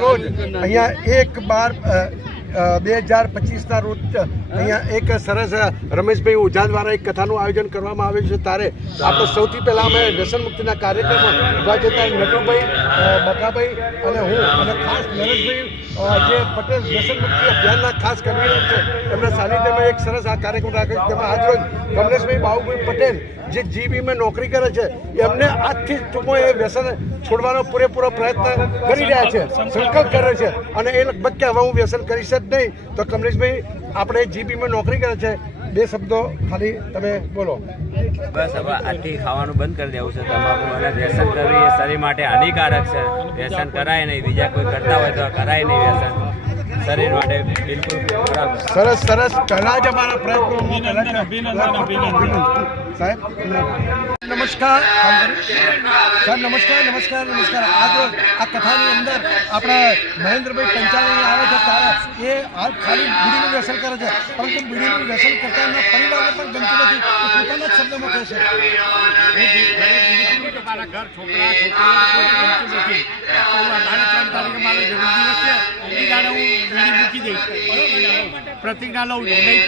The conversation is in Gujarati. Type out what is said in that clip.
રોજ અહીંયા 1/12/2025 રોજ અહીંયા એક સરસ રમેશભાઈ ઓઝા દ્વારા એક કથાનું આયોજન કરવામાં આવ્યું છે। ત્યારે આપણે સૌથી પહેલાં અમે વ્યસન મુક્તિના કાર્યક્રમમાં ઉભા જતા નટુભાઈ, બકાભાઈ અને હું અને ખાસ નરેશભાઈ જે પટેલ વ્યસન મુક્તિ અભિયાનના ખાસ કન્વીનર છે, એમના સાનિધ્યમાં એક સરસ આ કાર્યક્રમ રાખ્યો। તેમાં આજરોજ કમલેશભાઈ બાબુભાઈ પટેલ જે જીબીમાં નોકરી કરે છે, એમને આજથી જ ટૂંકો એ વ્યસન છોડવાનો પૂરેપૂરો પ્રયત્ન કરી રહ્યા છે, સંકલ્પ કરે છે અને એ લગભગ કે હવે હું વ્યસન કરીશ જ નહીં। તો કમલેશભાઈ આપણે જીબીમાં નોકરી કરે છે, 2 શબ્દો ખાલી તમે બોલો। બસ હવે આજથી ખાવાનું બંધ કરી દેવું છે તમાકુ અને વ્યસન કરવી એ શરીર માટે હાનિકારક છે। વ્યસન કરાય નહીં, બીજા કોઈ કરતા હોય તો કરાય નહીં વ્યસન, શરીર માટે બિલકુલ બરાબર। સરસ સરસ, પહેલા જ અમારા પ્રયત્નો સાહેબ નમસ્કાર સર, નમસ્કાર। આજે આ કથાની અંદર આપણા મહેન્દ્રભાઈ પંચાણી આવે છે, ત્યારે એ હાલ ખાલી બીડીનું વ્યસન કરે છે, પરંતુ બીડીનું વ્યસન કરતા એમના પરિવારને પણ ગમતું નથી, એ પોતાના જ શબ્દમાં કહે છે મારા ઘર છોકરા ગમતું નથી, મારે 3 તારીખે મારો જન્મદિવસ છે, એ દાડે હું બીડી મૂકી દઈશ, પ્રતિજ્ઞા લઉં છું નહીં.